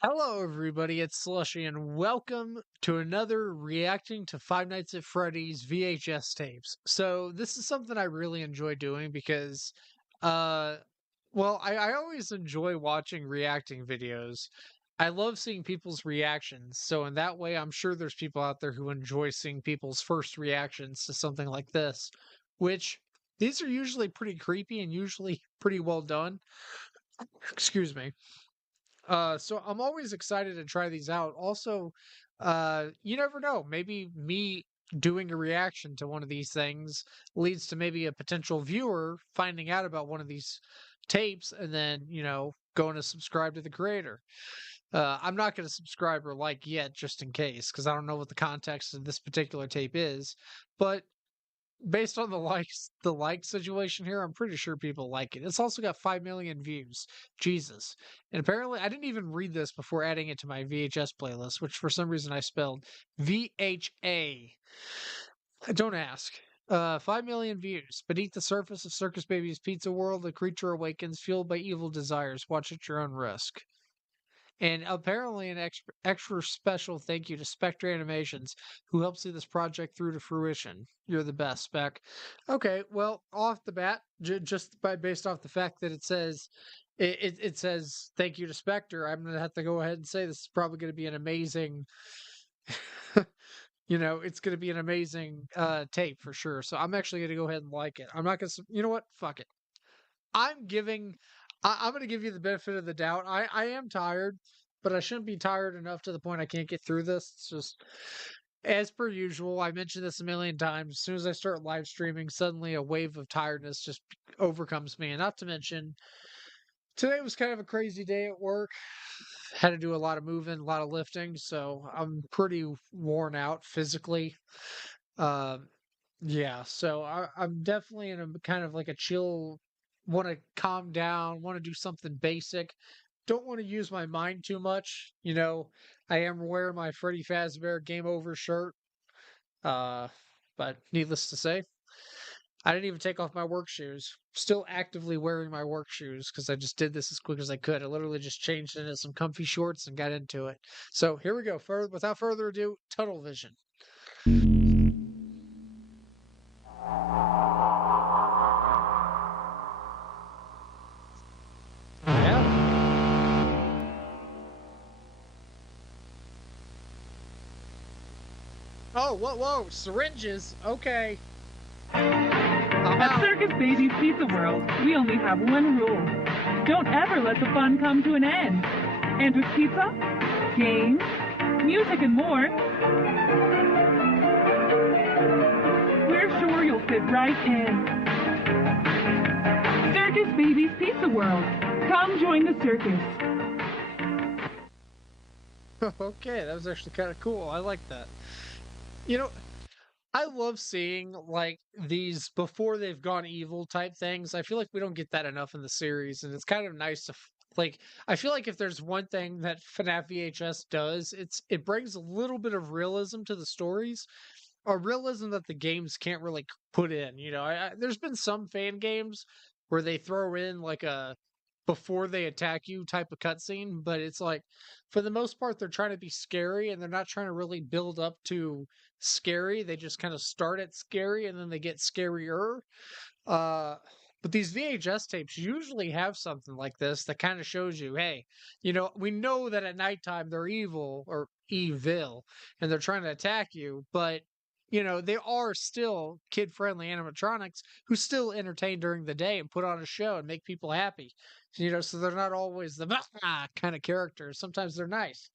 Hello, everybody. It's Slushy, and welcome to another reacting to Five Nights at Freddy's VHS tapes. So, this is something I really enjoy doing because, uh, I always enjoy watching reacting videos. I love seeing people's reactions. So, in that way, I'm sure there's people out there who enjoy seeing people's first reactions to something like this, which these are usually pretty creepy and usually pretty well done. Excuse me. So I'm always excited to try these out. Also, you never know. Maybe me doing a reaction to one of these things leads to maybe a potential viewer finding out about one of these tapes and then, going to subscribe to the creator. I'm not going to subscribe or like yet just in case because I don't know what the context of this particular tape is. But based on the like situation here, I'm pretty sure people like it. It's also got 5 million views. Jesus. And apparently I didn't even read this before adding it to my VHS playlist, which for some reason I spelled VHA. Don't ask. 5 million views. Beneath the surface of Circus Baby's Pizza World, a creature awakens, fueled by evil desires. Watch at your own risk. And apparently, an extra special thank you to Spectre Animations, who helped see this project through to fruition. You're the best, Spec. Okay, well, off the bat, just based off the fact that it says thank you to Spectre, I'm gonna have to go ahead and say this is probably going to be an amazing. It's going to be an amazing tape for sure. So I'm actually going to go ahead and like it. I'm not going to. You know what? Fuck it. I'm giving I'm going to give you the benefit of the doubt. I am tired, but I shouldn't be tired enough to the point I can't get through this. It's just as per usual. I mentioned this a million times. As soon as I start live streaming, suddenly a wave of tiredness just overcomes me. And not to mention, today was kind of a crazy day at work. Had to do a lot of moving, a lot of lifting, so I'm pretty worn out physically. Um, yeah, so I'm definitely in a kind of like a chill, want to calm down, want to do something basic. Don't want to use my mind too much. I am wearing my Freddy Fazbear Game Over shirt. Uh, but needless to say, I didn't even take off my work shoes. Still actively wearing my work shoes because I just did this as quick as I could. I literally just changed into some comfy shorts and got into it. So here we go. Without further ado, tunnel vision. Yeah. Oh, whoa, syringes. Okay. I'm At out. Circus Baby's Pizza World, we only have one rule. Don't ever let the fun come to an end. And with pizza, games, music, and more, we're sure you'll fit right in. Circus Baby's Pizza World. Come join the circus. Okay, that was actually kind of cool. I like that. You know, I love seeing like these before they've gone evil type things. I feel like we don't get that enough in the series, and it's kind of nice to like. I feel like if there's one thing that FNAF VHS does, it brings a little bit of realism to the stories, or realism that the games can't really put in. There's been some fan games where they throw in like a before they attack you type of cutscene, but it's like for the most part they're trying to be scary and they're not trying to really build up to scary. They just kind of start at scary and then they get scarier. Uh but these VHS tapes usually have something like this that kind of shows you, hey, we know that at nighttime they're evil or evil and they're trying to attack you, but they are still kid friendly animatronics who still entertain during the day and put on a show and make people happy. So they're not always the kind of characters. Sometimes they're nice.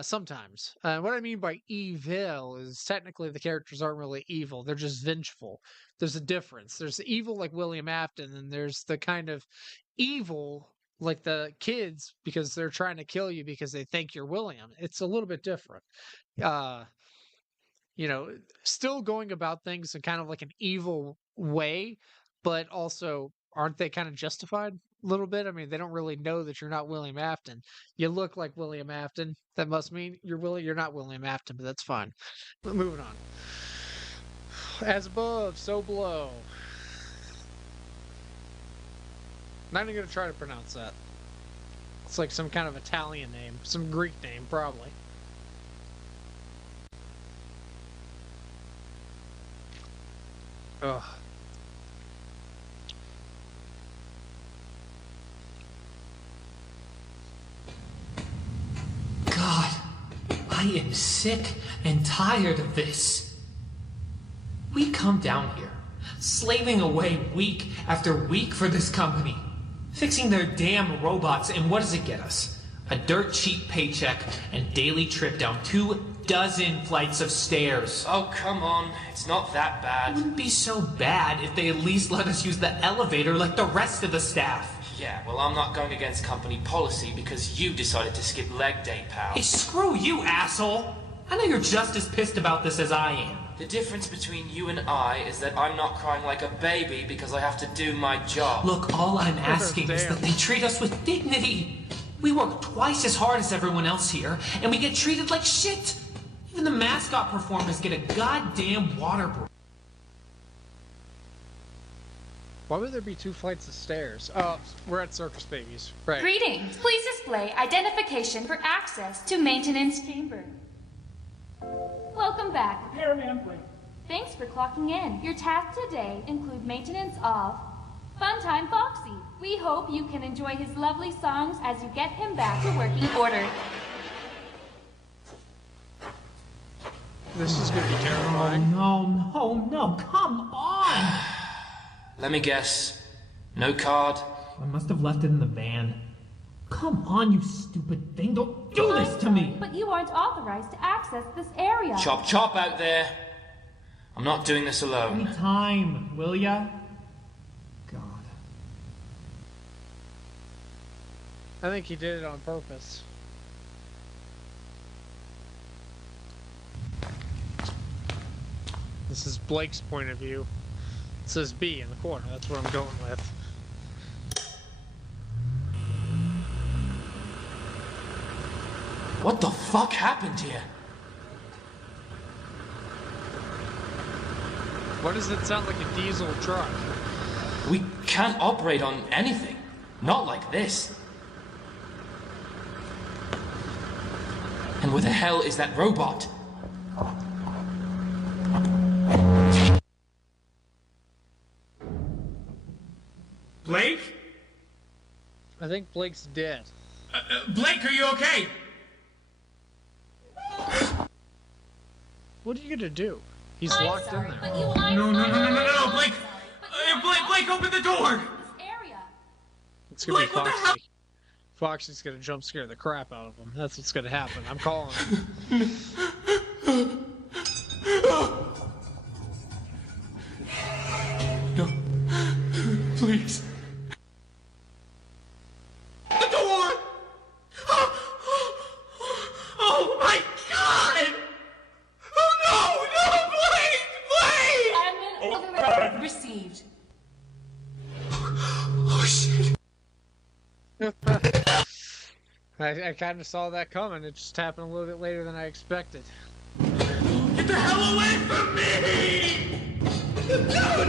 Sometimes. What I mean by evil is technically the characters aren't really evil. They're just vengeful. There's a difference. There's the evil like William Afton, and there's the kind of evil like the kids because they're trying to kill you because they think you're William. It's a little bit different. Uh, you know, Still going about things in kind of like an evil way, but also aren't they kind of justified a little bit? I mean, they don't really know that you're not William Afton. You look like William Afton. That must mean you're not William Afton, but that's fine. But moving on. As above, so below. Not even gonna try to pronounce that. It's like some kind of Italian name, some Greek name, probably. Ugh. God, I am sick and tired of this. We come down here, slaving away week after week for this company, fixing their damn robots, and what does it get us? A dirt cheap paycheck and daily trip down 24 flights of stairs. Oh, come on. It's not that It bad. wouldn't be so bad if they at least let us use the elevator like the rest of the staff. Yeah, well, I'm not going against company policy because you decided to skip leg day, pal. Hey, screw you, asshole! I know you're just as pissed about this as I am. The difference between you and I is that I'm not crying like a baby because I have to do my job. Look, all I'm asking is Damn. that they treat us with dignity. We work twice as hard as everyone else here, and we get treated like shit. Even the mascot performers get a goddamn water break. Why would there be 2 flights of stairs? Oh, we're at Circus Babies. Right. Greetings. Please display identification for access to maintenance chamber. Welcome back. Repairman, please. Thanks for clocking in. Your tasks today include maintenance of Funtime Foxy. We hope you can enjoy his lovely songs as you get him back to working order. This is gonna be Oh, terrifying. no, come on! Let me guess. No card? I must have left it in the van. Come on, you stupid thing, don't do this to me! But you aren't authorized to access this area. Chop chop out there. I'm not doing this alone. Anytime, will ya? God. I think he did it on purpose. This is Blake's point of view. It says B in the corner. That's what I'm going with. What the fuck happened here? Why does it sound like a diesel truck? We can't operate on anything. Not like this. And where the hell is that robot? Blake? I think Blake's dead. Blake, are you okay? What are you gonna do? He's I'm locked sorry, in there. but you are No, Blake! Blake, open the door! This area. It's gonna be Blake, what the Foxy. hell? Foxy's gonna jump scare the crap out of him. That's what's gonna happen. I'm calling him. No. Please. The door! Oh my god! Oh no, Blake! Admin received. Oh shit. I kind of saw that coming. It just happened a little bit later than I expected. Get the hell away from me! No!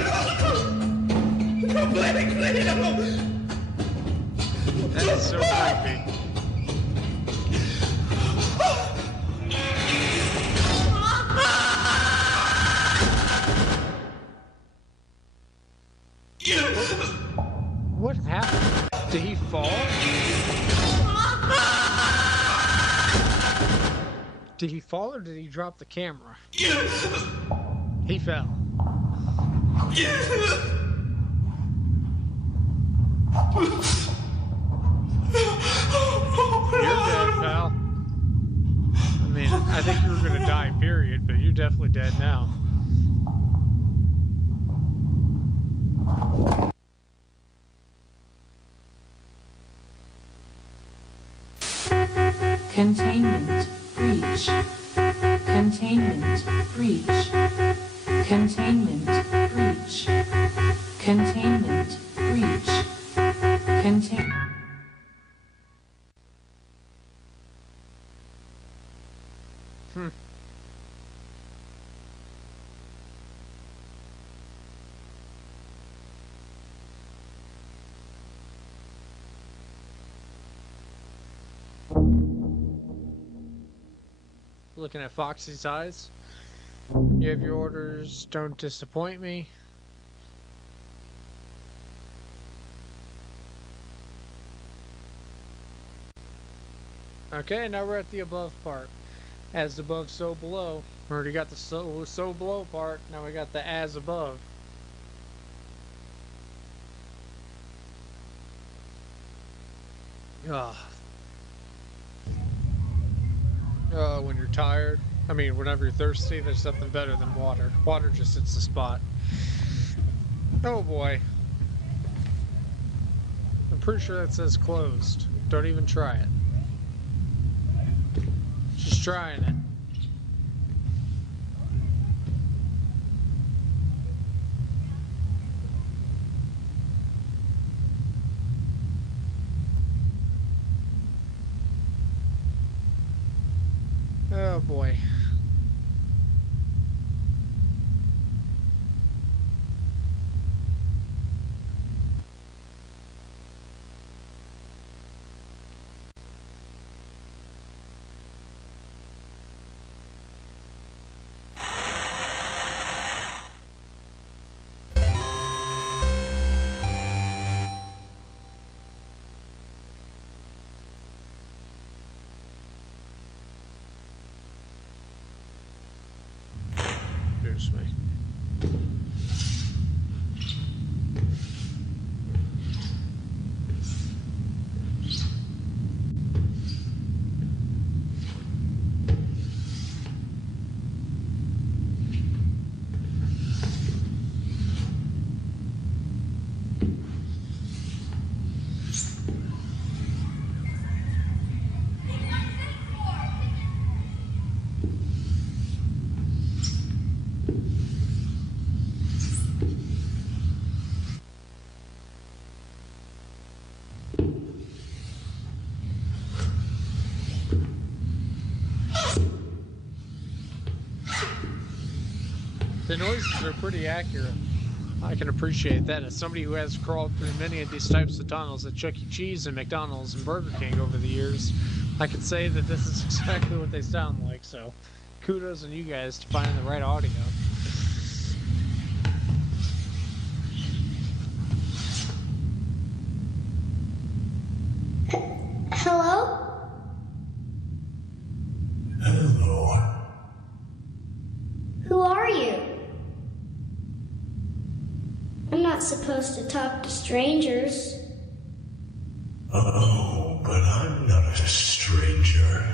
No, Blake, no! That is so creepy. What happened? Did he fall? Did he fall or did he drop the camera? He fell. You're dead, pal. I mean, I think you were gonna die, period, but you're definitely dead now. Containment breach. Containment breach. Containment breach. Containment breach. Contain. Looking at Foxy's eyes. You have your orders. Don't disappoint me. Okay, now we're at the above part. As above, so below. We already got the so below part. Now we got the as above. Ugh. When you're tired. I mean, whenever you're thirsty, there's something better than water. Water just hits the spot. Oh boy. I'm pretty sure that says closed. Don't even try it. Just trying it. Oh boy. Excuse me. The noises are pretty accurate. I can appreciate that. As somebody who has crawled through many of these types of tunnels at Chuck E. Cheese and McDonald's and Burger King over the years, I can say that this is exactly what they sound like. So, kudos on you guys to finding the right audio. Hello? Hello. Who are you? I'm not supposed to talk to strangers. Oh, but I'm not a stranger.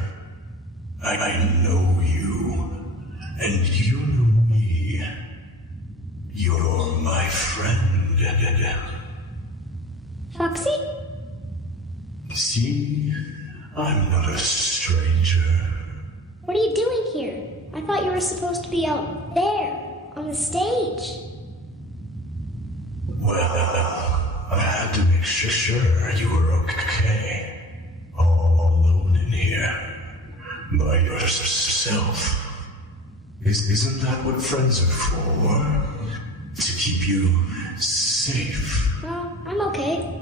I know you, and you know me. You're my friend. Foxy? See? I'm not a stranger. What are you doing here? I thought you were supposed to be out there, on the stage. Well, I had to make sure you were okay. All alone in here. By yourself. Isn't that what friends are for? To keep you safe. Well, I'm okay.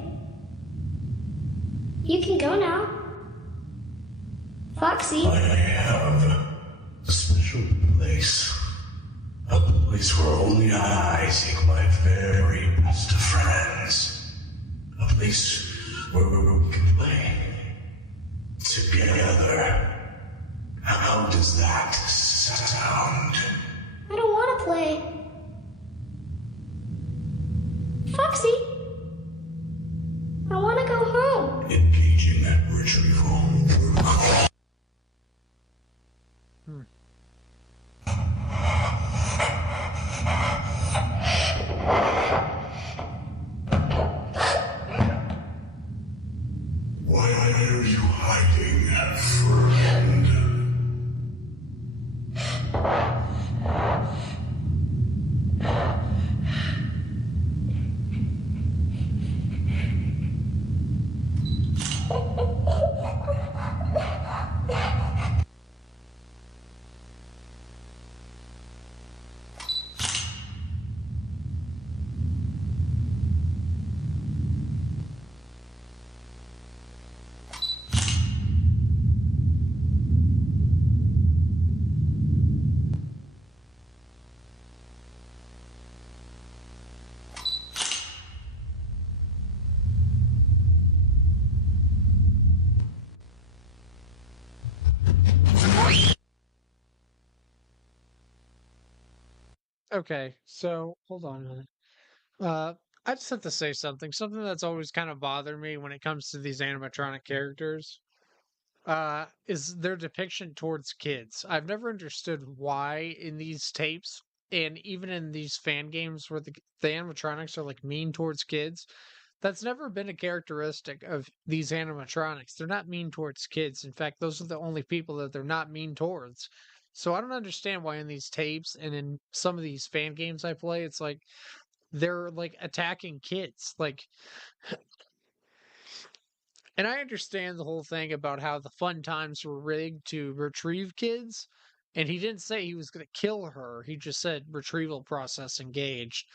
You can go now. Foxy. I have a special place. A place where only I take my very best of friends. A place where we can play together. How does that sound? I don't want to play. Foxy. I want to go home. Engaging retrieval. Why are you hiding, friend? Okay, so hold on a minute. Uh, I just have to say something. Something that's always kind of bothered me when it comes to these animatronic characters. Is their depiction towards kids. I've never understood why in these tapes and even in these fan games where the animatronics are like mean towards kids. That's never been a characteristic of these animatronics. They're not mean towards kids. In fact, those are the only people that they're not mean towards. So I don't understand why in these tapes and in some of these fan games I play, it's like they're like attacking kids. Like, and I understand the whole thing about how the fun times were rigged to retrieve kids. And he didn't say he was going to kill her. He just said retrieval process engaged.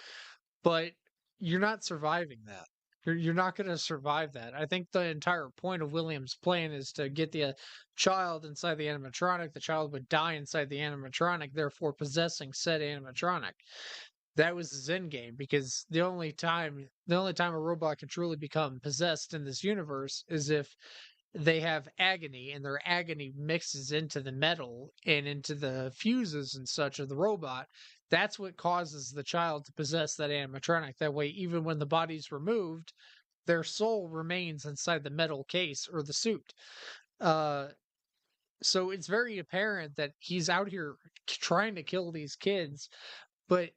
But you're not surviving that. You're not going to survive that. I think the entire point of William's plan is to get the child inside the animatronic. The child would die inside the animatronic, therefore possessing said animatronic. That was his end game because the only time a robot can truly become possessed in this universe is if they have agony and their agony mixes into the metal and into the fuses and such of the robot. That's what causes the child to possess that animatronic. That way, even when the body's removed, their soul remains inside the metal case or the suit. Uh, so it's very apparent that he's out here trying to kill these kids, but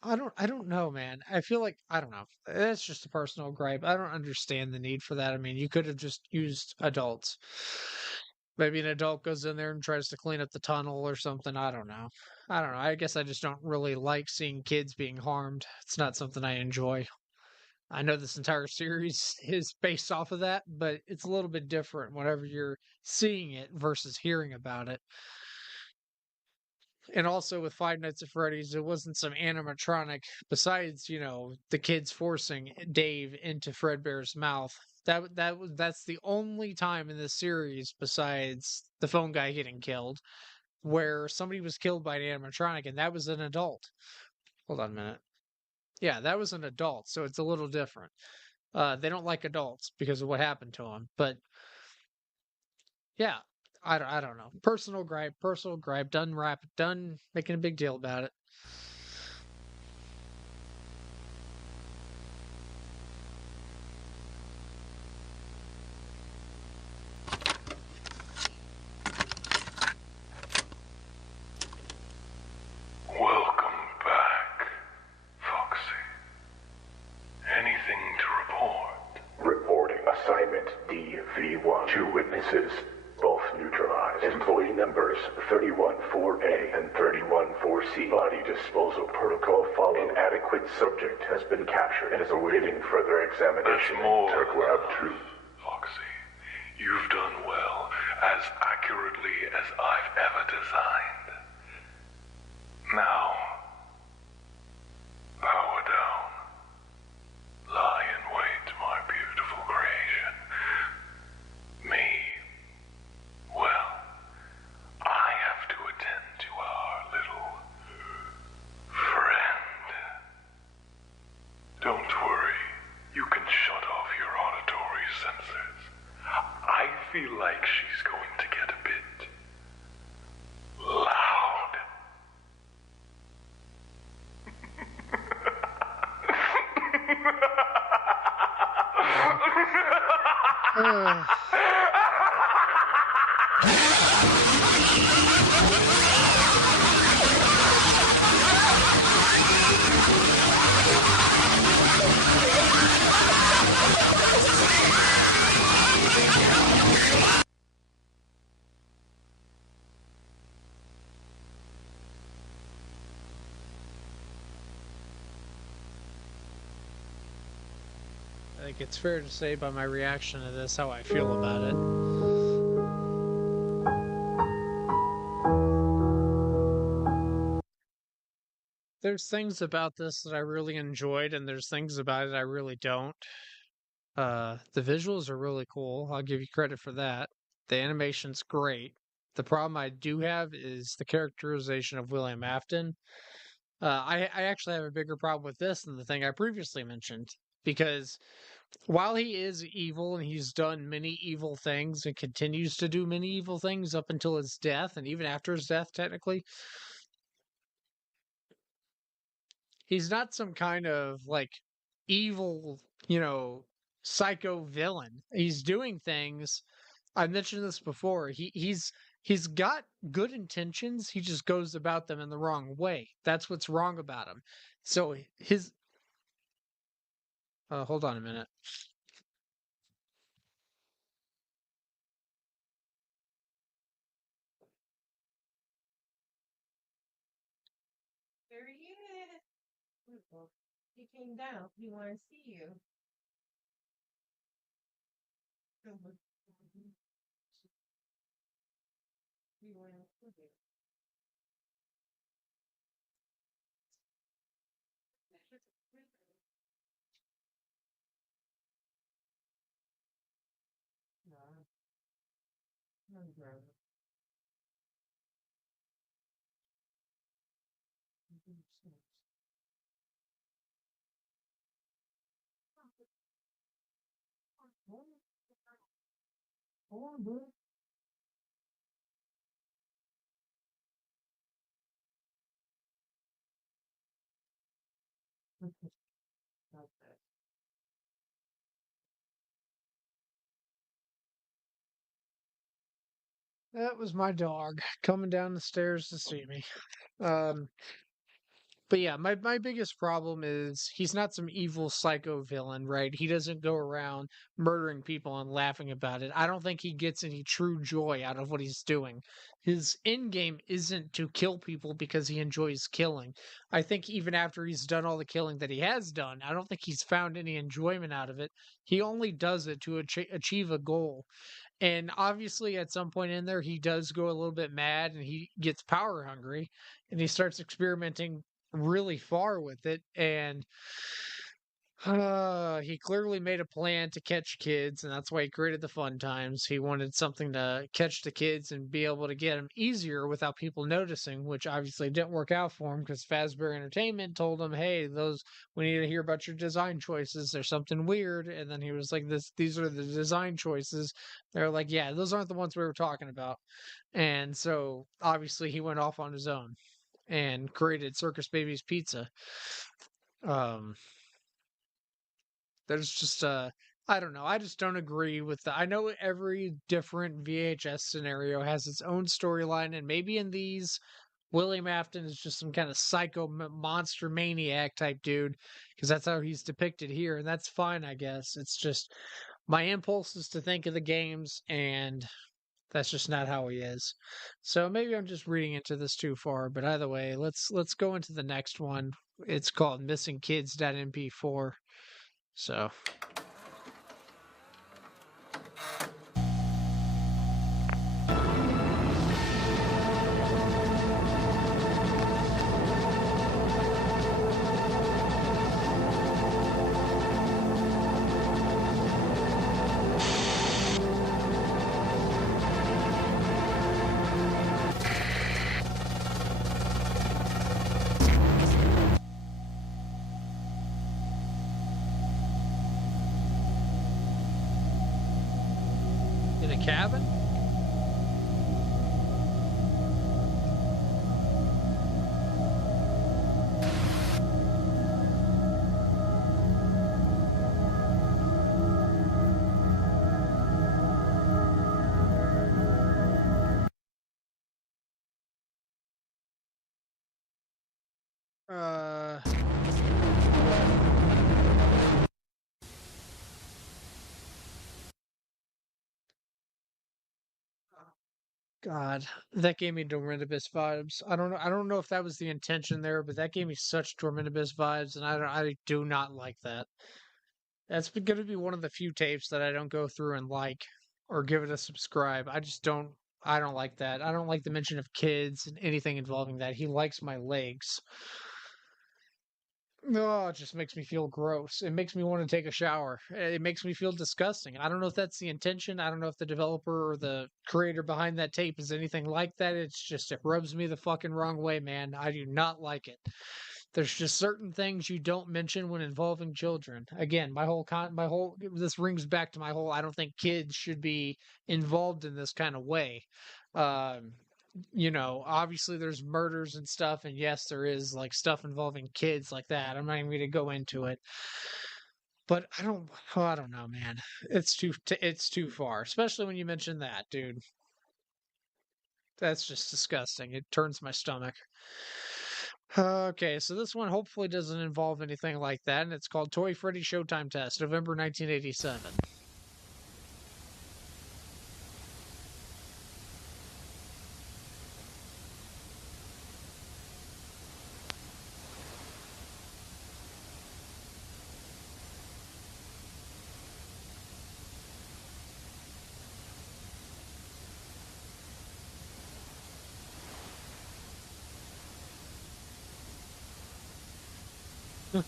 I don't know, man. I feel like I don't know. That's just a personal gripe. I don't understand the need for that. I mean, you could have just used adults. Maybe an adult goes in there and tries to clean up the tunnel or something. I don't know. I don't know. I guess I just don't really like seeing kids being harmed. It's not something I enjoy. I know this entire series is based off of that, but it's a little bit different whenever you're seeing it versus hearing about it. And also with Five Nights at Freddy's, it wasn't some animatronic besides, the kids forcing Dave into Fredbear's mouth. That's the only time in this series besides the phone guy getting killed where somebody was killed by an animatronic and that was an adult. Hold on a minute. Yeah, that was an adult, so it's a little different. They don't like adults because of what happened to them, but yeah, I don't know. Personal gripe. Done making a big deal about it. Welcome back, Foxy. Anything to report? Reporting assignment DV1. Two witnesses, both neutralized. Employee numbers 31-4A and 31-4C. Body disposal protocol followed. Inadequate subject has been captured and is awaiting further examination. That's more Tech Lab 2. Foxy, you've done well, as accurately as I've ever designed. Now, power down. Lie in wait, my beautiful creation. Me. Well, I have to attend to our little friend. Don't worry, you can shut off your auditory sensors. I feel like she's going to get a bit loud. Ugh. I think it's fair to say by my reaction to this how I feel about it. There's things about this that I really enjoyed, and there's things about it I really don't. The visuals are really cool. I'll give you credit for that. The animation's great. The problem I do have is the characterization of William Afton. I actually have a bigger problem with this than the thing I previously mentioned because while he is evil and he's done many evil things and continues to do many evil things up until his death and even after his death, technically, he's not some kind of like evil, psycho villain. He's doing things. I mentioned this before. He's got good intentions. He just goes about them in the wrong way. That's what's wrong about him. So his hold on a minute. There he is. He came down. He wanted to see you. He wanted to see you. That was my dog coming down the stairs to see me. Um, but yeah, my biggest problem is he's not some evil psycho villain, right? He doesn't go around murdering people and laughing about it. I don't think he gets any true joy out of what he's doing. His end game isn't to kill people because he enjoys killing. I think even after he's done all the killing that he has done, I don't think he's found any enjoyment out of it. He only does it to achieve a goal. And obviously, at some point in there, he does go a little bit mad and he gets power hungry and he starts experimenting really far with it. And he clearly made a plan to catch kids, and that's why he created the fun times. He wanted something to catch the kids and be able to get them easier without people noticing, which obviously didn't work out for him because Fazbear Entertainment told him, "Hey, those we need to hear about your design choices. There's something weird." And then he was like, These are the design choices." They're like, "Yeah, those aren't the ones we were talking about." And so obviously he went off on his own and created Circus Baby's Pizza. Um, There's just I don't know. I just don't agree with the. I know every different VHS scenario has its own storyline, and maybe in these, William Afton is just some kind of psycho monster maniac type dude, because that's how he's depicted here, and that's fine, I guess. It's just my impulse is to think of the games, and that's just not how he is. So maybe I'm just reading into this too far. But either way, let's go into the next one. It's called Missing Kids.mp4. So. In a cabin? Uh, God, that gave me Dormitibus vibes. I don't know if that was the intention there, but that gave me such Dormitibus vibes, and I do not like that. That's going to be one of the few tapes that I don't go through and like or give it a subscribe. I just don't. I don't like that. I don't like the mention of kids and anything involving that. He likes my legs. No, it just makes me feel gross. It makes me want to take a shower. It makes me feel disgusting. I don't know if that's the intention. I don't know if the developer or the creator behind that tape is anything like that. It's just, it rubs me the fucking wrong way, man. I do not like it. There's just certain things you don't mention when involving children. Again, this rings back to my whole, I don't think kids should be involved in this kind of way. Um, obviously there's murders and stuff, and yes, there is like stuff involving kids like that. I'm not even going to go into it, but I don't know, man. It's too far, especially when you mention that, dude. That's just disgusting. It turns my stomach. Okay, so this one hopefully doesn't involve anything like that, and it's called Toy Freddy Showtime Test, November 1987.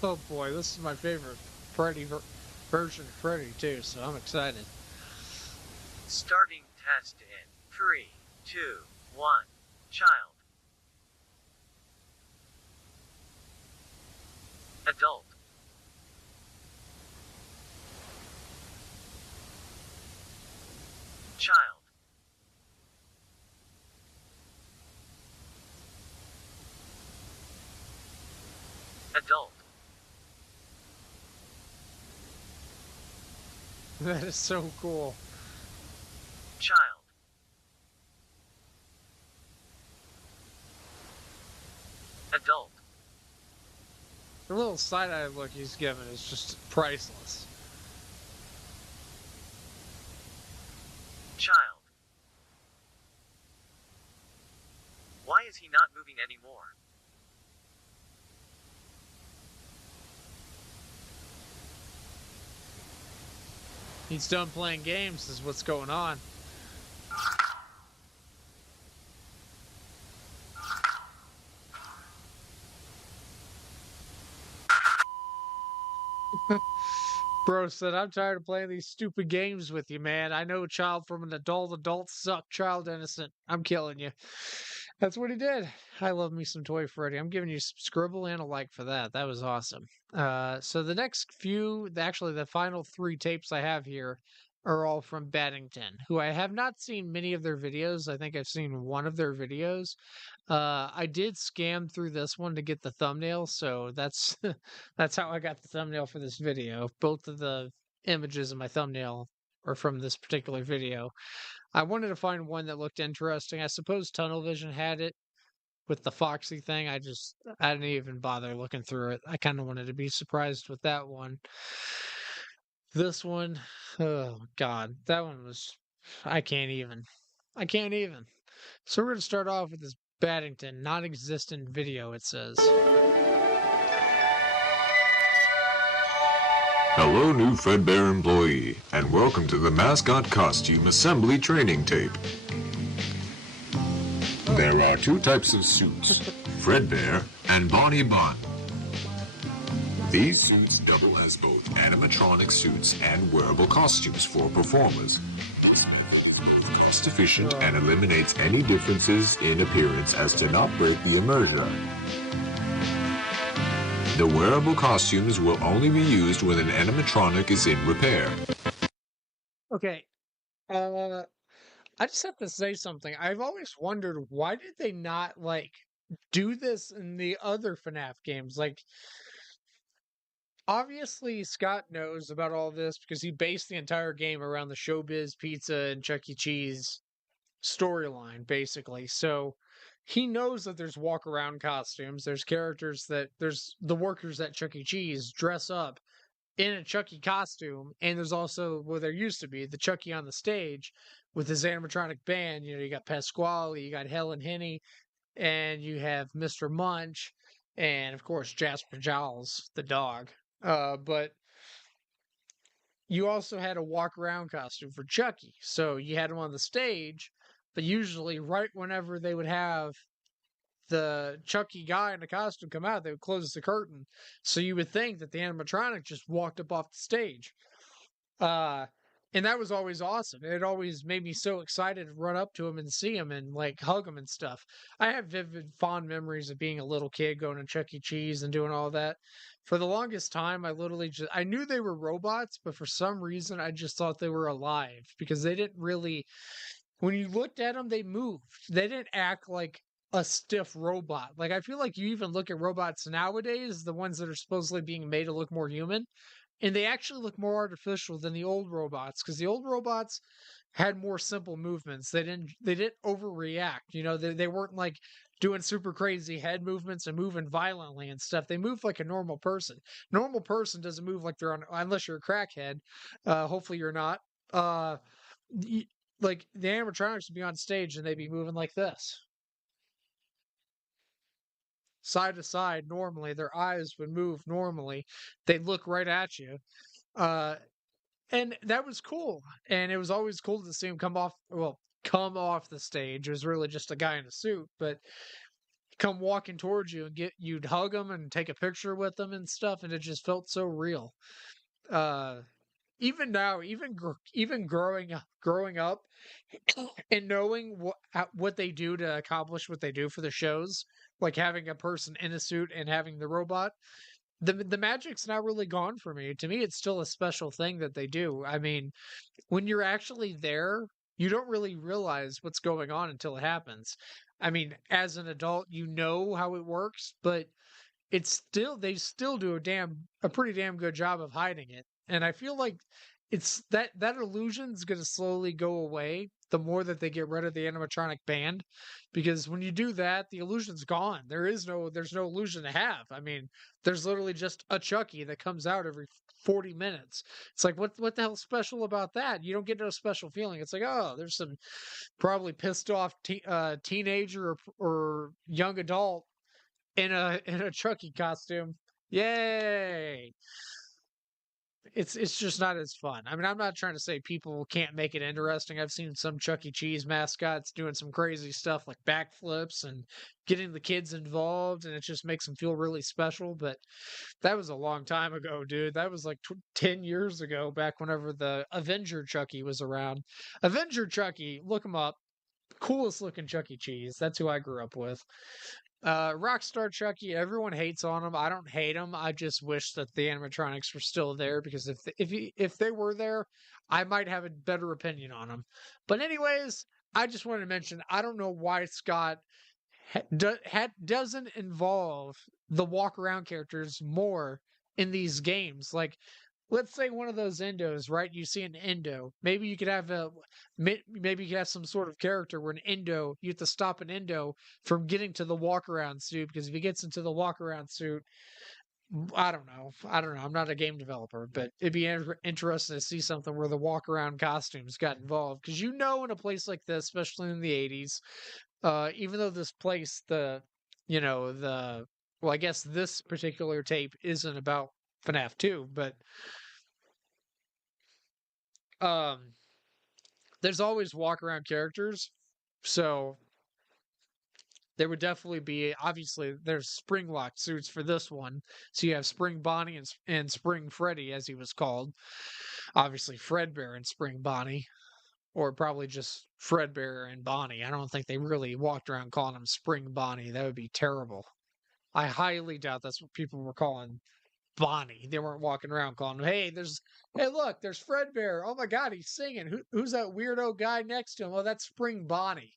Oh boy, this is my favorite version of Freddy too, so I'm excited. Starting test in 3, 2, 1. Child. Adult. Child. Adult. That is so cool. Child. Adult. The little side-eye look he's given is just priceless. Child. Why is he not moving anymore? He's done playing games, is what's going on. Bro said, I'm tired of playing these stupid games with you, man. I know child from an adult. Adults suck. Child innocent. I'm killing you. That's what he did. I love me some Toy Freddy. I'm giving you some scribble and a like for that. That was awesome. So the next few, actually the final 3 tapes I have here are all from Baddington, who I have not seen many of their videos. I think I've seen one of their videos. I did scam through this one to get the thumbnail, so that's that's how I got the thumbnail for this video. Both of the images in my thumbnail are from this particular video. I wanted to find one that looked interesting. I suppose Tunnel Vision had it with the Foxy thing. I didn't even bother looking through it. I kind of wanted to be surprised with that one. This one, oh God, that one was, I can't even. I can't even. So we're going to start off with this Baddington non-existent video, it says. Hello, new Fredbear employee, and welcome to the mascot costume assembly training tape. There are 2 types of suits, Fredbear and Bonnie Bun. These suits double as both animatronic suits and wearable costumes for performers. Cost efficient and eliminates any differences in appearance as to not break the immersion. The wearable costumes will only be used when an animatronic is in repair. Okay, I just have to say something. I've always wondered, why did they not do this in the other FNAF games? Obviously Scott knows about all this because he based the entire game around the Showbiz Pizza and Chuck E. Cheese storyline, basically. So he knows that there's walk around costumes. There's there's the workers at Chuck E. Cheese dress up in a Chucky costume, and there's also, well, there used to be the Chucky on the stage with his animatronic band. You got Pasquale, you got Helen Henny, and you have Mr. Munch, and of course Jasper Giles, the dog. But you also had a walk around costume for Chucky. So you had him on the stage, but usually right whenever they would have the Chucky guy in the costume come out, they would close the curtain. So you would think that the animatronic just walked up off the stage. And that was always awesome. It always made me so excited to run up to him and see him and hug him and stuff. I have vivid, fond memories of being a little kid going to Chuck E. Cheese and doing all that. For the longest time, I knew they were robots, but for some reason, I just thought they were alive because they didn't really when you looked at them, they moved. They didn't act like a stiff robot. Like, I feel like you even look at robots nowadays, the ones that are supposedly being made to look more human, and they actually look more artificial than the old robots, because the old robots had more simple movements. They didn't overreact. They weren't like doing super crazy head movements and moving violently and stuff. They moved like a normal person. Normal person doesn't move like they're on, unless you're a crackhead. Hopefully you're not. Uh, like the animatronics would be on stage and they'd be moving like this, side to side normally. Their eyes would move normally. They'd look right at you. Uh, and that was cool. And it was always cool to see him come off the stage. It was really just a guy in a suit, but come walking towards you and you'd hug him and take a picture with them and stuff, and it just felt so real. Even now, even growing up and knowing what they do to accomplish what they do for the shows, like having a person in a suit and having the robot, the magic's not really gone for me. To me, it's still a special thing that they do. I mean, when you're actually there, you don't really realize what's going on until it happens. I mean, as an adult, you know how it works, but they still do a pretty damn good job of hiding it. And I feel like it's that illusion's going to slowly go away the more that they get rid of the animatronic band, because when you do that, the illusion's gone. There's no illusion to have. I mean, there's literally just a Chucky that comes out every 40 minutes. It's like, what the hell's special about that? You don't get no special feeling. It's like, oh, there's some probably pissed off teenager or young adult in a Chucky costume. Yay! It's just not as fun. I mean, I'm not trying to say people can't make it interesting. I've seen some Chuck E. Cheese mascots doing some crazy stuff like backflips and getting the kids involved, and it just makes them feel really special. But that was a long time ago, dude. That was like 10 years ago, back whenever the Avenger Chucky was around. Avenger Chucky, look him up. Coolest looking Chuck E. Cheese. That's who I grew up with. Rockstar Chucky, everyone hates on him. I don't hate him. I just wish that the animatronics were still there, because if they were there, I might have a better opinion on them. But anyways, I just wanted to mention, I don't know why Scott doesn't involve the walk around characters more in these games. Like, let's say one of those endos, right? You see an endo. Maybe you could have some sort of character where an endo, you have to stop an endo from getting to the walk around suit, because if he gets into the walk around suit, I don't know. I'm not a game developer, but it'd be interesting to see something where the walk around costumes got involved, because in a place like this, especially in the 80s, even though this place, I guess this particular tape isn't about FNAF 2, but there's always walk around characters, so there would definitely be, obviously there's spring lock suits for this one, so you have Spring Bonnie and Spring Freddy, as he was called. Obviously Fredbear and Spring Bonnie, or probably just Fredbear and Bonnie. I don't think they really walked around calling him Spring Bonnie. That would be terrible. I highly doubt that's what people were calling Bonnie. They weren't walking around calling him, hey, look, there's Fredbear. Oh my God, he's singing. Who's that weirdo guy next to him? Oh, that's Spring Bonnie.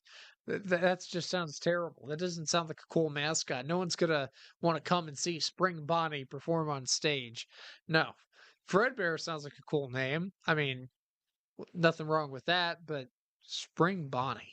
That just sounds terrible. That doesn't sound like a cool mascot. No one's gonna want to come and see Spring Bonnie perform on stage. No. Fredbear sounds like a cool name. I mean, nothing wrong with that, but Spring Bonnie.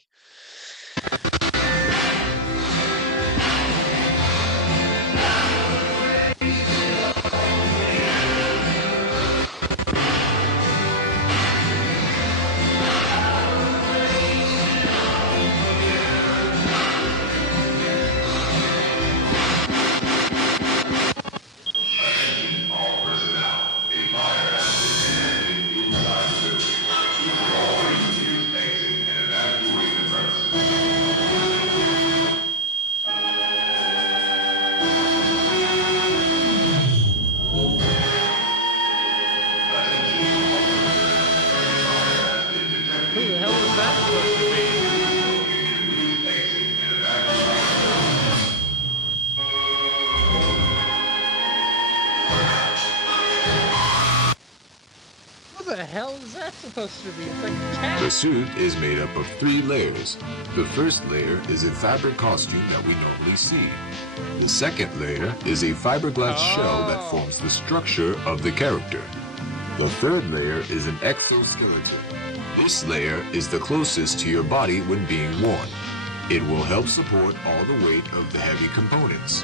What the hell is that supposed to be? It's like a cat. The suit is made up of 3 layers. The first layer is a fabric costume that we normally see. The second layer is a fiberglass shell that forms the structure of the character. The third layer is an exoskeleton. This layer is the closest to your body when being worn. It will help support all the weight of the heavy components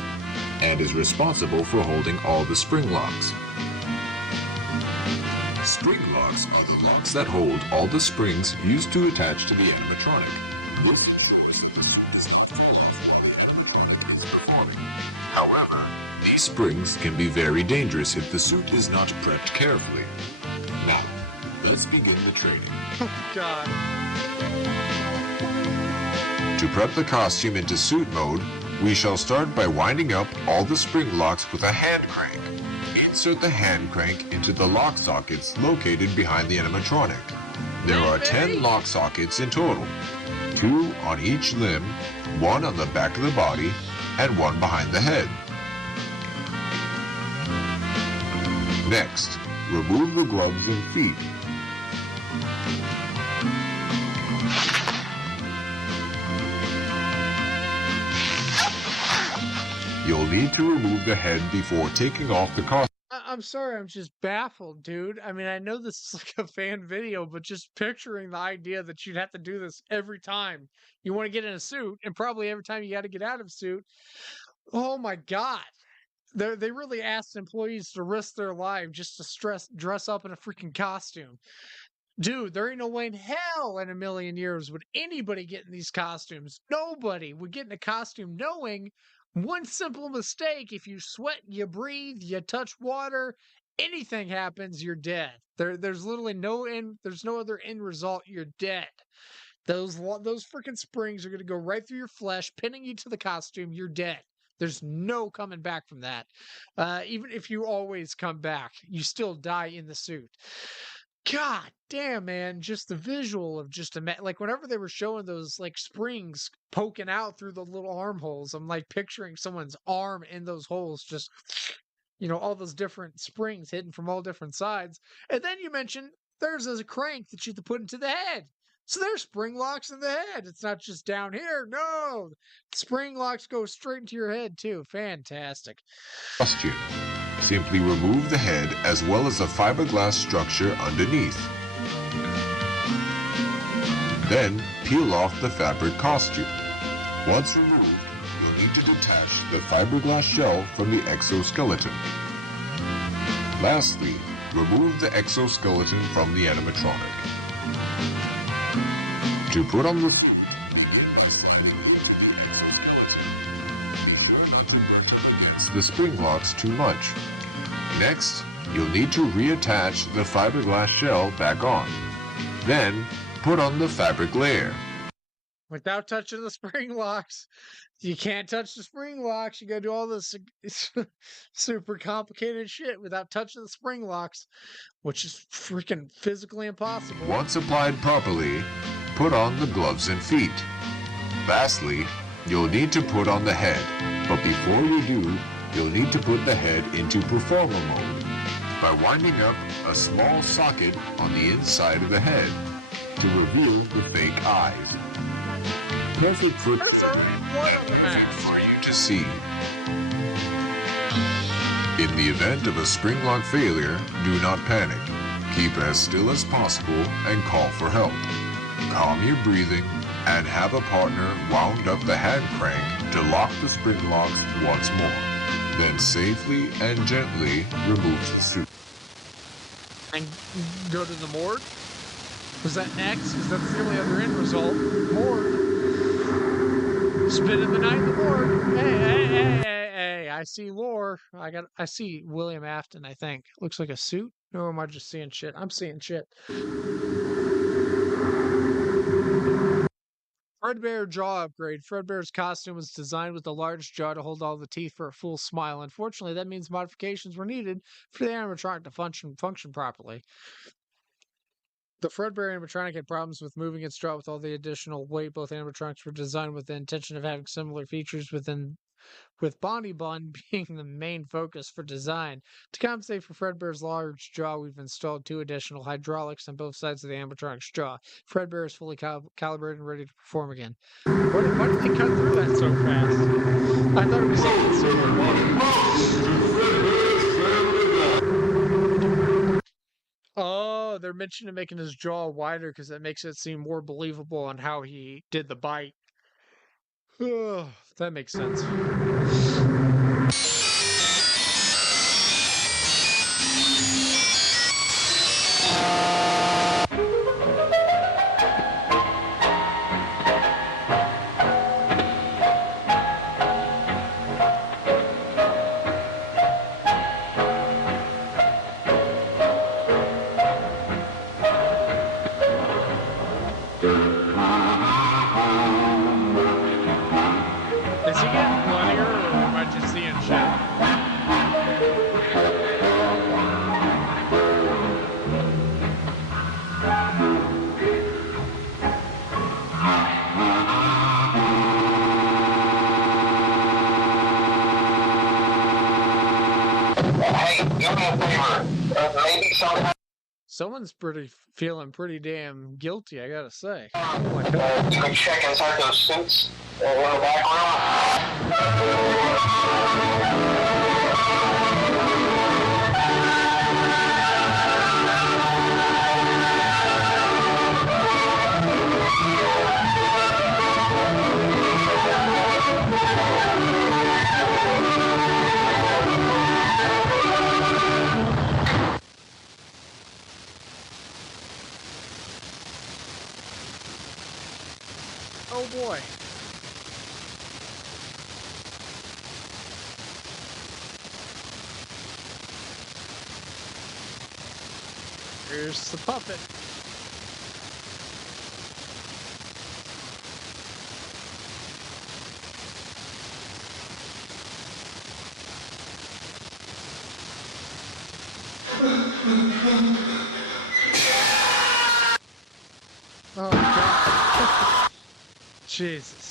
and is responsible for holding all the spring locks. Spring locks are the locks that hold all the springs used to attach to the animatronic. However, these springs can be very dangerous if the suit is not prepped carefully. Now, let's begin the training. Oh, God. To prep the costume into suit mode, we shall start by winding up all the spring locks with a hand crank. Insert the hand crank into the lock sockets located behind the animatronic. There are 10 lock sockets in total, 2 on each limb, 1 on the back of the body, and 1 behind the head. Next, remove the gloves and feet. You'll need to remove the head before taking off the costume. I'm sorry, I'm just baffled, dude. I mean, I know this is like a fan video, but just picturing the idea that you'd have to do this every time you want to get in a suit, and probably every time you got to get out of a suit. Oh my God. They really asked employees to risk their life just to dress up in a freaking costume. Dude, there ain't no way in hell in a million years would anybody get in these costumes. Nobody would get in a costume knowing one simple mistake. If you sweat, you breathe, you touch water, anything happens, you're dead. There's literally there's no other end result. You're dead. Those freaking springs are going to go right through your flesh, pinning you to the costume. You're dead. There's no coming back from that. Even if you always come back, you still die in the suit. God damn, man. Just the visual of like whenever they were showing those like springs poking out through the little armholes, I'm like picturing someone's arm in those holes, just, all those different springs hidden from all different sides. And then you mentioned there's a crank that you have to put into the head. So there's spring locks in the head. It's not just down here. No, spring locks go straight into your head too. Fantastic. Costume. Simply remove the head as well as the fiberglass structure underneath. Then peel off the fabric costume. Once removed, you'll need to detach the fiberglass shell from the exoskeleton. Lastly, remove the exoskeleton from the animatronic. To put on the suit, against the spring locks too much. Next, you'll need to reattach the fiberglass shell back on. Then, put on the fabric layer. Without touching the spring locks. You can't touch the spring locks. You gotta do all this super complicated shit without touching the spring locks, which is freaking physically impossible. Once applied properly, put on the gloves and feet. Lastly, you'll need to put on the head, but before you do, you'll need to put the head into performer mode by winding up a small socket on the inside of the head to reveal the fake eyes. Perfect for There's already blood on the mask for you to see. In the event of a spring lock failure, do not panic. Keep as still as possible and call for help. Calm your breathing and have a partner wound up the hand crank to lock the spring locks once more. Then safely and gently remove the suit. and go to the morgue. Was that next? Because that's the only other end result. Morgue. Spending the night in the morgue. Hey, I see lore. I see William Afton, I think. Looks like a suit. Or am I just seeing shit? I'm seeing shit. Fredbear jaw upgrade. Fredbear's costume was designed with a large jaw to hold all the teeth for a full smile. Unfortunately, that means modifications were needed for the animatronic to function properly. The Fredbear animatronic had problems with moving its jaw with all the additional weight. Both animatronics were designed with the intention of having similar features within with Bonnie Bun being the main focus for design. To compensate for Fredbear's large jaw, we've installed 2 additional hydraulics on both sides of the animatronic's jaw. Fredbear is fully calibrated and ready to perform again. Why did they cut through that so fast? I thought it was something super long. Oh, they're mentioning making his jaw wider because that makes it seem more believable on how he did the bite. That makes sense. Is he getting bloodier, or am I just seeing shit? Hey, do me a favor. Maybe sometime. Someone's feeling pretty damn guilty, I gotta say. You can check inside those suits in the back Oh boy. Here's the puppet. Oh god. Jesus.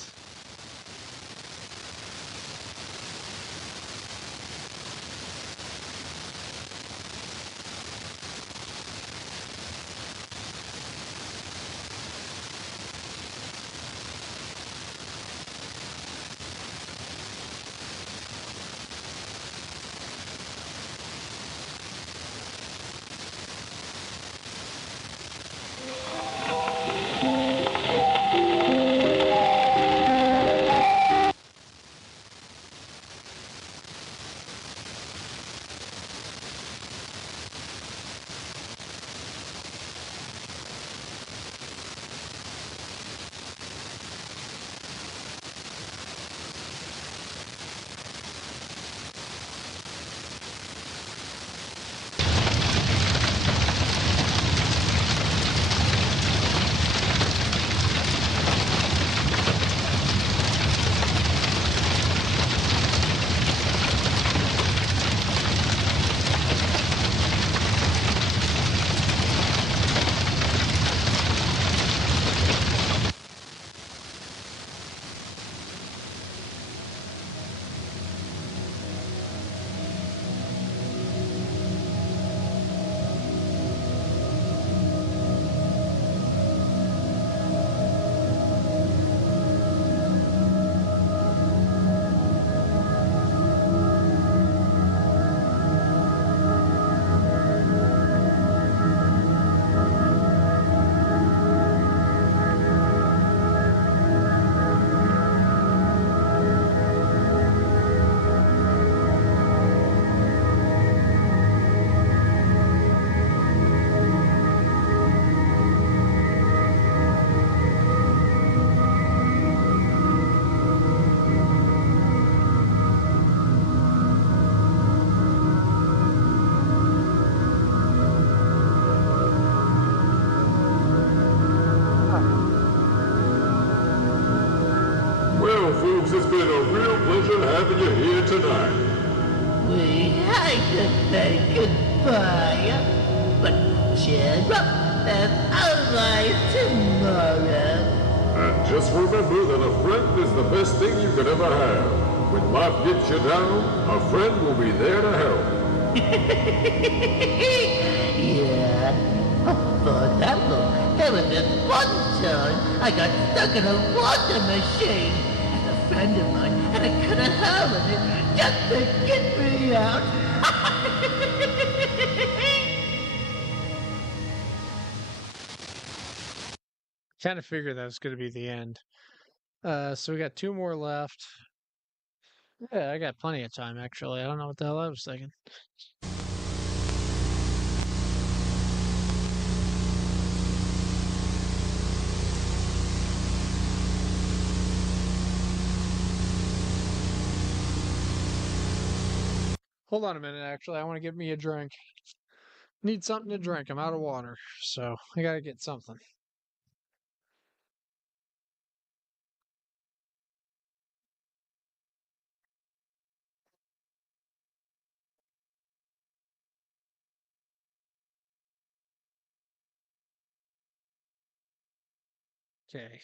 Well, folks, it's been a real pleasure having you here tonight. We had to say goodbye, but cheer up, there's always tomorrow. And just remember that a friend is the best thing you could ever have. when life gets you down, a friend will be there to help. Yeah. Oh, for example, there was this one time I got stuck in a water machine. And a friend of mine had to cut a hole in it just to get me out. Kind of figured that was going to be the end. So we got 2 more left. Yeah, I got plenty of time, actually. I don't know what the hell I was thinking. Hold on a minute, actually. I want to get me a drink. Need something to drink. I'm out of water, so I gotta get something. Okay.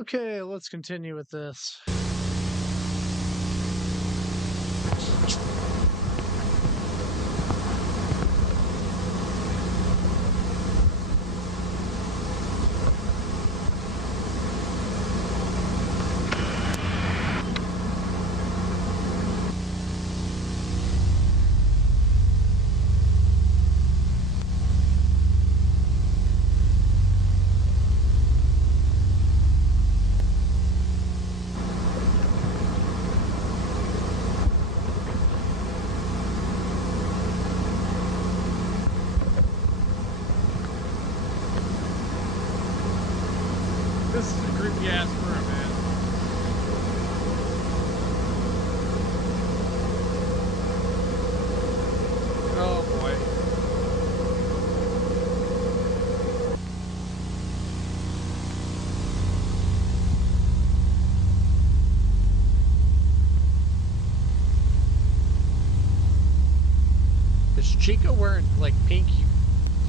Okay, let's continue with this. This is a creepy ass room, man. Oh boy. Is Chica wearing like pink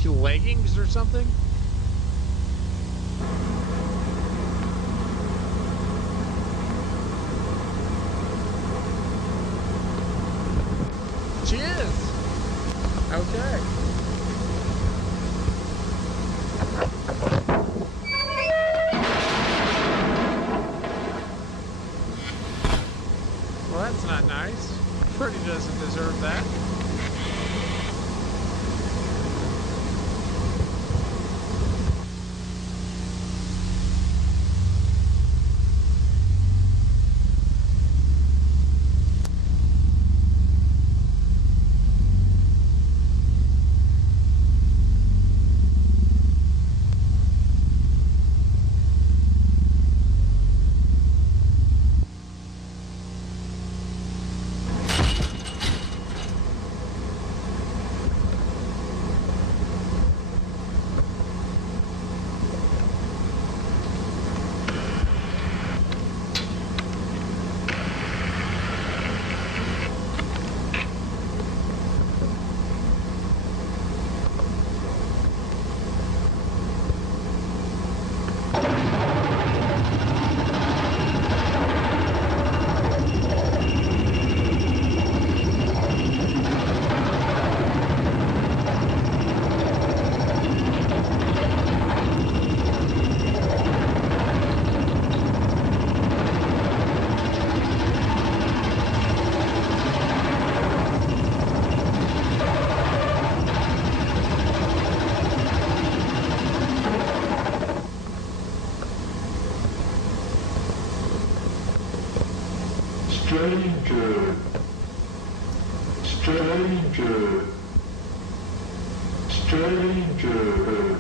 leggings or something? She is. Okay. Well, that's not nice. Freddy doesn't deserve that. Stranger. Stranger. Stranger.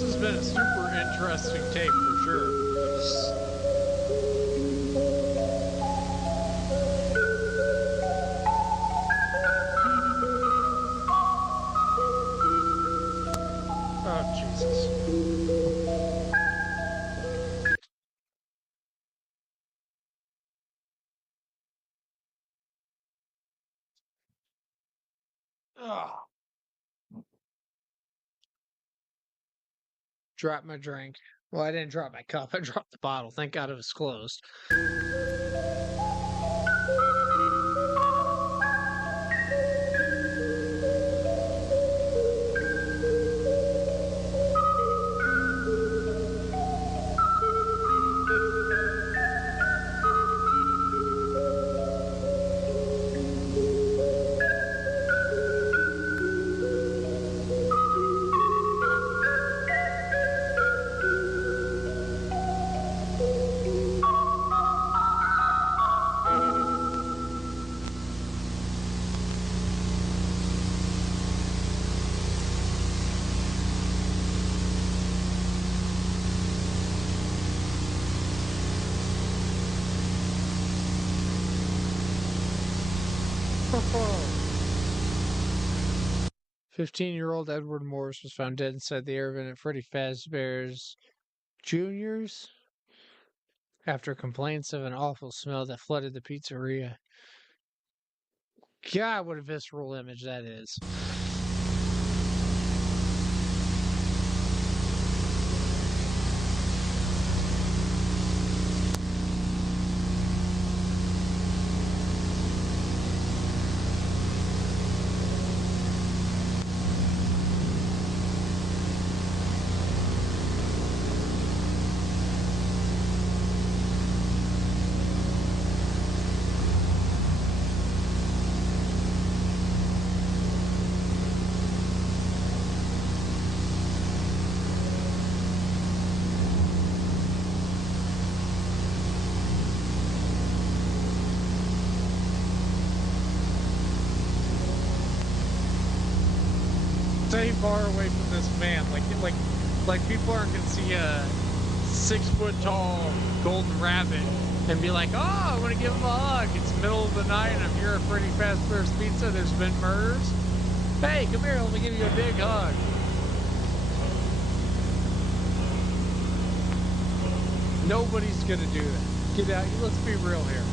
This has been a super interesting tape for sure. Oh, Jesus. Ugh. Dropped my drink. Well, I didn't drop my cup. I dropped the bottle. Thank God it was closed. Oh. 15-year-old Edward Morris was found dead inside the air vent at Freddy Fazbear's Jr.'s after complaints of an awful smell that flooded the pizzeria. God, what a visceral image that is. Stay far away from this man. Like people aren't gonna see a 6-foot-tall golden rabbit and be like, "Oh, I want to give him a hug." It's middle of the night, and I'm here at Freddy Fazbear's Pizza. There's been murders. Hey, come here. Let me give you a big hug. Nobody's gonna do that. Get out. Let's be real here.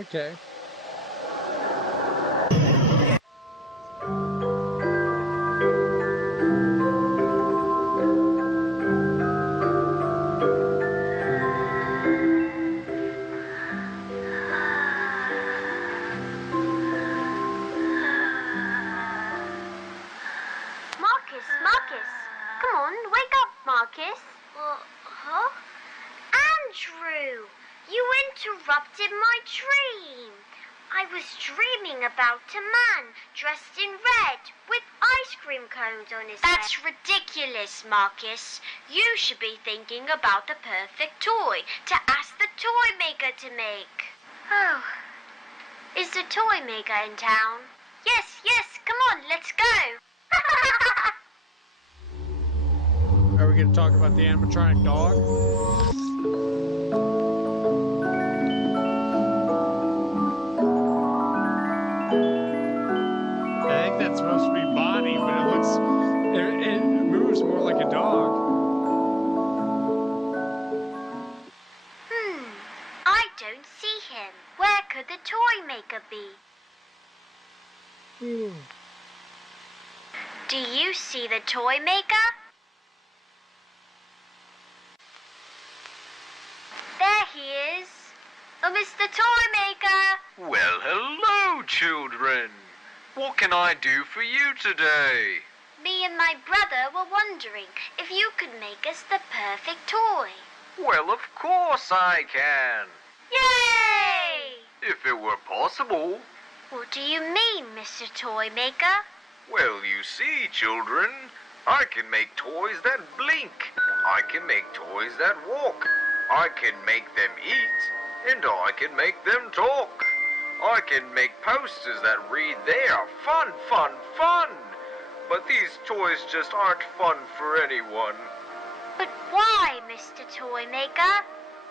Okay. Marcus, come on, wake up, Marcus. Huh? Andrew, you interrupted my dream. I was dreaming about a man dressed in red with ice cream cones on his head. That's ridiculous, Marcus. You should be thinking about the perfect toy to ask the toy maker to make. Oh, is the toy maker in town? Yes, come on, let's go. Are we going to talk about the animatronic dog? I think that's supposed to be Bonnie, but it moves more like a dog. I don't see him. Where could the toy maker be? Do you see the toy maker? There he is. Oh, Mr. Toy Maker. Well, hello, children. What can I do for you today? Me and my brother were wondering if you could make us the perfect toy. Well, of course I can. Yay! If it were possible. What do you mean, Mr. Toy Maker? Well, you see, children, I can make toys that blink. I can make toys that walk. I can make them eat, and I can make them talk. I can make posters that read there, fun, fun, fun. But these toys just aren't fun for anyone. But why, Mr. Toymaker?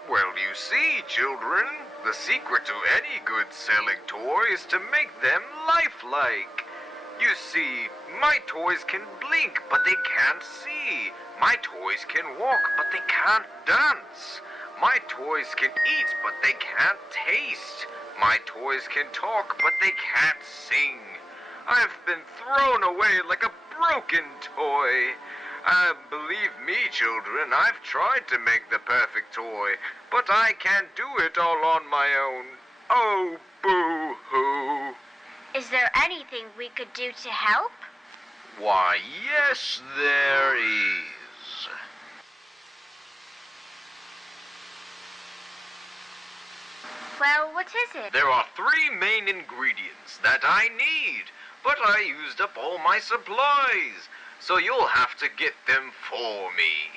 Well, you see, children, the secret to any good selling toy is to make them lifelike. You see, my toys can blink, but they can't see. My toys can walk, but they can't dance. My toys can eat, but they can't taste. My toys can talk, but they can't sing. I've been thrown away like a broken toy. Believe me, children, I've tried to make the perfect toy, but I can't do it all on my own. Oh, boo-hoo. Is there anything we could do to help? Why, yes, there is. Well, what is it? There are 3 main ingredients that I need, but I used up all my supplies, so you'll have to get them for me.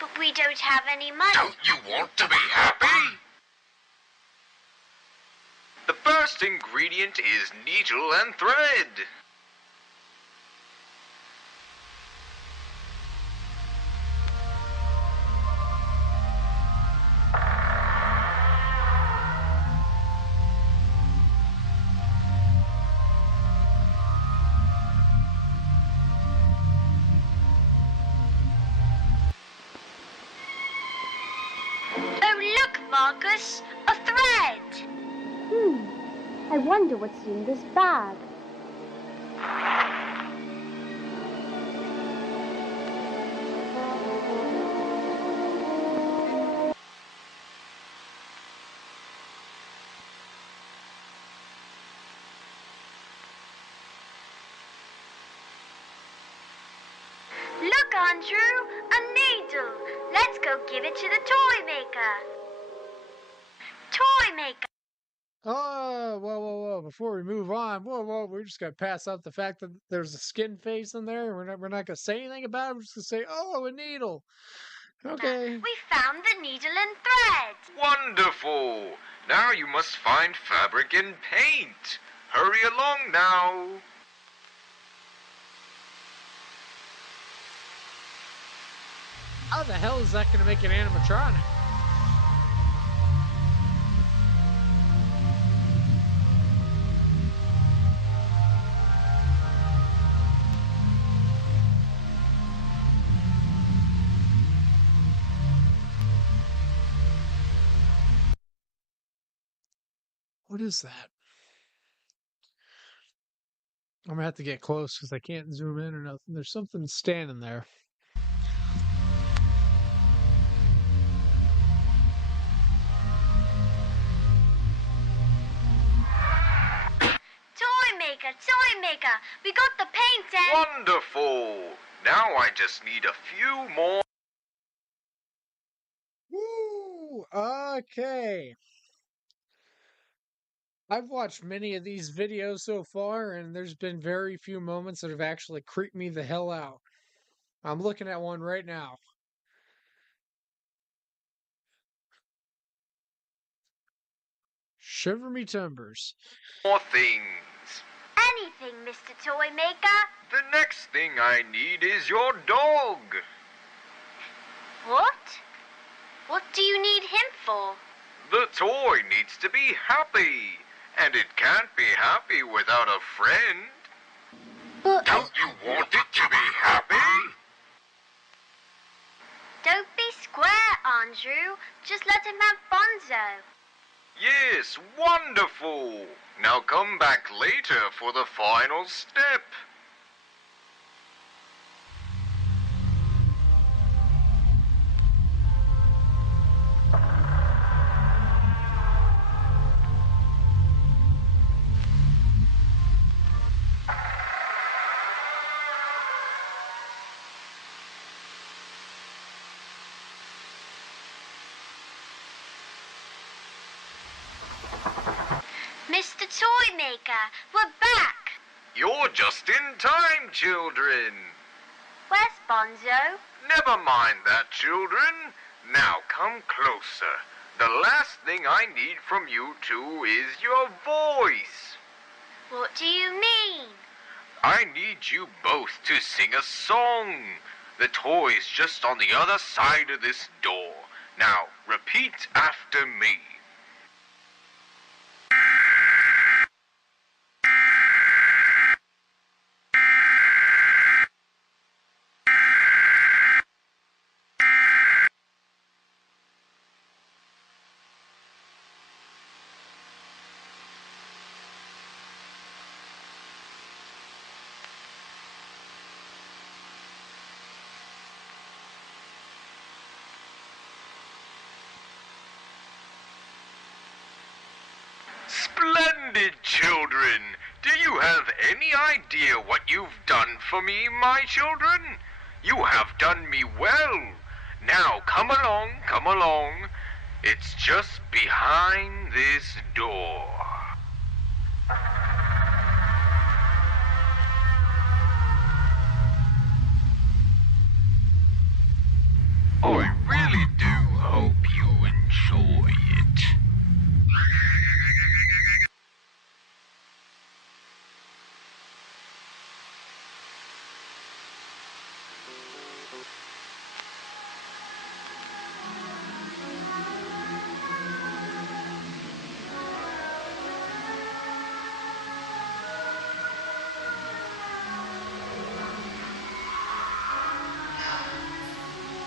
But we don't have any money. Don't you want to be happy? The first ingredient is needle and thread. Oh, look, Marcus, a thread. I wonder what's in this bag. Look, Andrew, a needle. Let's go give it to the toy maker. Toy maker. Oh, whoa. Before we move on, we're just going to pass up the fact that there's a skin face in there. We're not going to say anything about it. We're just going to say, oh, a needle. Okay. We found the needle and thread. Wonderful. Now you must find fabric and paint. Hurry along now. How the hell is that going to make an animatronic? What is that? I'm going to have to get close because I can't zoom in or nothing. There's something standing there. Toy maker, we got the paint and... Wonderful. Now I just need a few more. Woo! Okay. I've watched many of these videos so far, and there's been very few moments that have actually creeped me the hell out. I'm looking at one right now. Shiver me timbers. More things. Anything, Mr. Toy Maker. The next thing I need is your dog. What? What do you need him for? The toy needs to be happy, and it can't be happy without a friend. But... Don't you want it to be happy? Don't be square, Andrew. Just let him have Bonzo. Yes, wonderful. Now come back later for the final step. Mr. Toy Maker, we're back. You're just in time, children. Bonzo. Never mind that, children. Now come closer. The last thing I need from you two is your voice. What do you mean? I need you both to sing a song. The toy's just on the other side of this door. Now, repeat after me. Splendid, children! Do you have any idea what you've done for me, my children? You have done me well. Now come along, come along. It's just behind this door. I really do hope you enjoy it.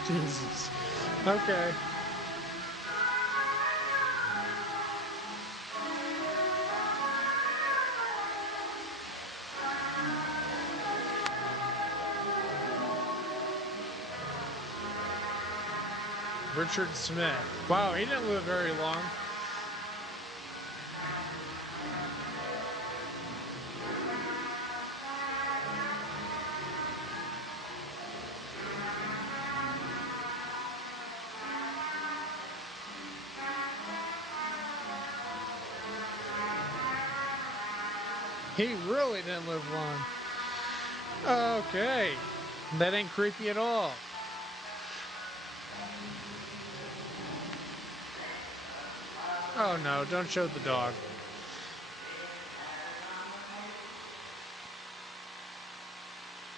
Jesus. Okay. Richard Smith. Wow, he didn't live very long. He really didn't live long. Okay. That ain't creepy at all. Oh no, don't show the dog.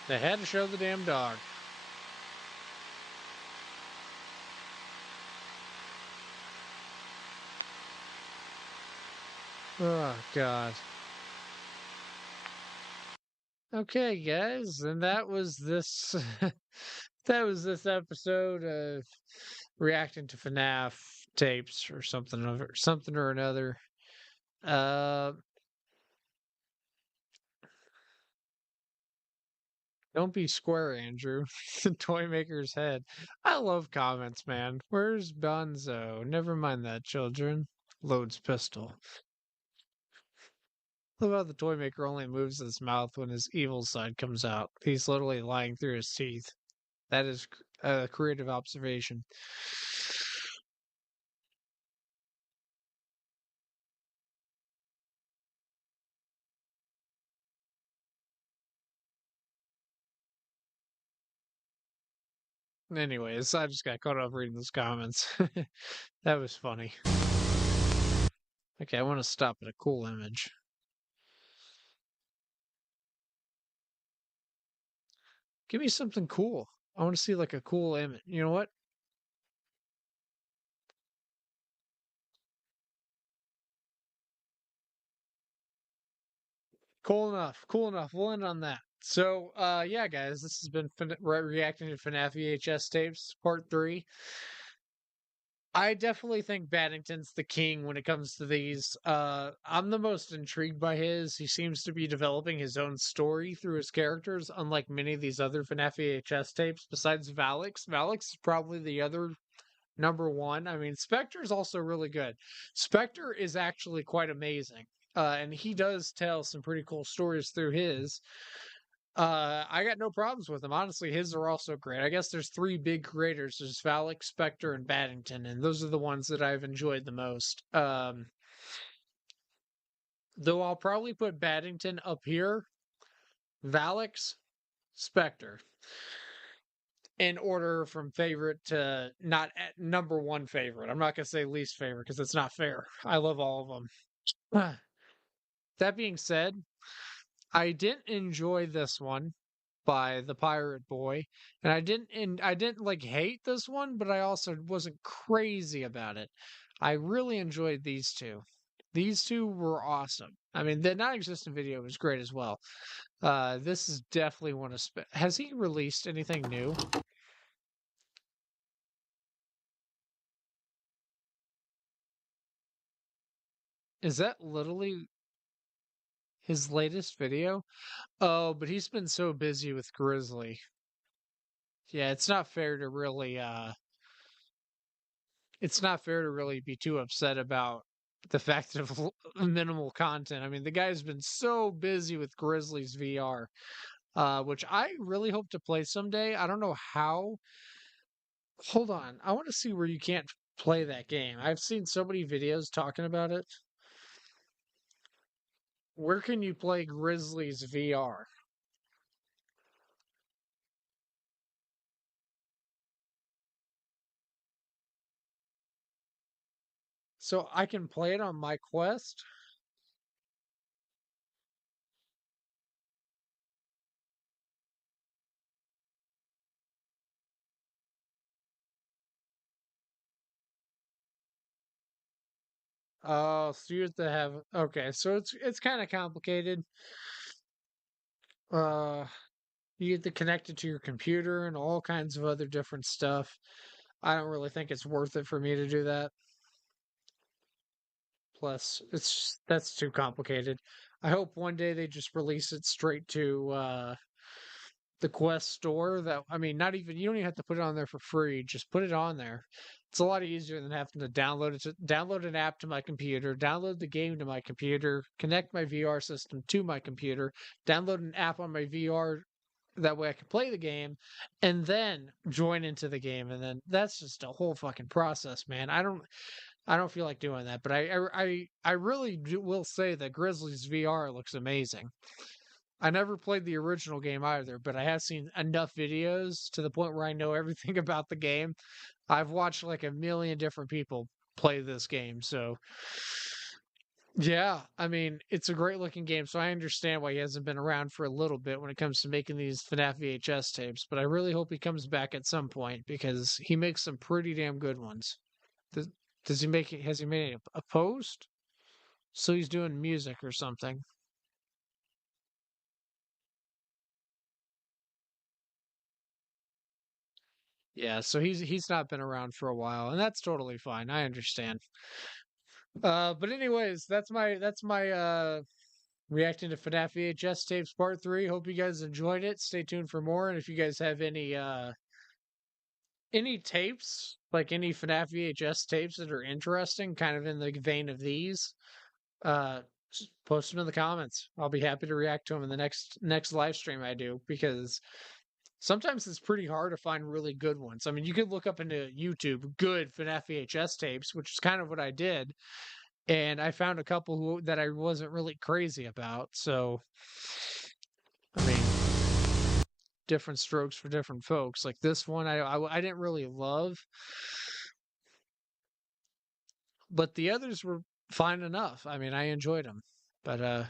They had to show the damn dog. Oh God. Okay, guys, and that was this that was this episode of reacting to FNAF tapes or something or another. Uh don't be square, Andrew. The toy maker's head. I love comments, man. Where's Bonzo? Never mind that, children. Loads pistol. Love how the toy maker only moves his mouth when his evil side comes out. He's literally lying through his teeth. That is a creative observation. Anyways, I just got caught up reading those comments. That was funny. Okay, I want to stop at a cool image. Give me something cool. I want to see like a cool image. You know what? Cool enough. Cool enough. We'll end on that. So, yeah, guys, this has been reacting to FNAF VHS tapes, part 3. I definitely think Baddington's the king when it comes to these. I'm the most intrigued by his. He seems to be developing his own story through his characters, unlike many of these other FNAF VHS tapes. Besides Valix, Valix is probably the other number one. I mean, Spectre's also really good. Spectre is actually quite amazing, and he does tell some pretty cool stories through his. I got no problems with them. Honestly, his are also great. I guess there's 3 big creators. There's Valak, Spectre, and Baddington, and those are the ones that I've enjoyed the most. Though I'll probably put Baddington up here, Valix, Spectre. in order from favorite to not at number one favorite. I'm not gonna say least favorite because it's not fair. I love all of them. That being said, I didn't enjoy this one by the Pirate Boy, and I didn't like hate this one, but I also wasn't crazy about it. I really enjoyed these two. These two were awesome. I mean, the non-existent video was great as well. This is definitely one of has he released anything new? Is that literally his latest video? Oh, but he's been so busy with Grizzly. Yeah, it's not fair to really be too upset about the fact of minimal content. I mean, the guy's been so busy with Grizzlies VR, which I really hope to play someday. I don't know how. Hold on, I want to see where you can't play that game. I've seen so many videos talking about it. Where can you play Grizzlies VR? So I can play it on my Quest. Oh, so you have to have okay, so it's kind of complicated. Uh, you have to connect it to your computer and all kinds of other different stuff. I don't really think it's worth it for me to do that. Plus, that's too complicated. I hope one day they just release it straight to the Quest store. That I mean, not even you don't even have to put it on there for free. Just put it on there. It's a lot easier than having to download it. Download an app to my computer, download the game to my computer, connect my VR system to my computer, download an app on my VR. That way I can play the game, and then join into the game, and then that's just a whole fucking process, man. I don't feel like doing that, but I really will say that Grizzlies VR looks amazing. I never played the original game either, but I have seen enough videos to the point where I know everything about the game. I've watched like a million different people play this game, so yeah, I mean, it's a great looking game, so I understand why he hasn't been around for a little bit when it comes to making these FNAF VHS tapes, but I really hope he comes back at some point because he makes some pretty damn good ones. Does, does he make it? Has he made a post? So he's doing music or something. Yeah, so he's not been around for a while, and that's totally fine. I understand. But anyways, that's my reacting to FNAF VHS tapes part 3. Hope you guys enjoyed it. Stay tuned for more, and if you guys have any tapes, like any FNAF VHS tapes that are interesting, kind of in the vein of these, just post them in the comments. I'll be happy to react to them in the next live stream I do because sometimes it's pretty hard to find really good ones. I mean, you could look up into YouTube good FNAF VHS tapes, which is kind of what I did, and I found a couple that I wasn't really crazy about. So, I mean, different strokes for different folks. Like this one, I didn't really love, but the others were fine enough. I mean, I enjoyed them. But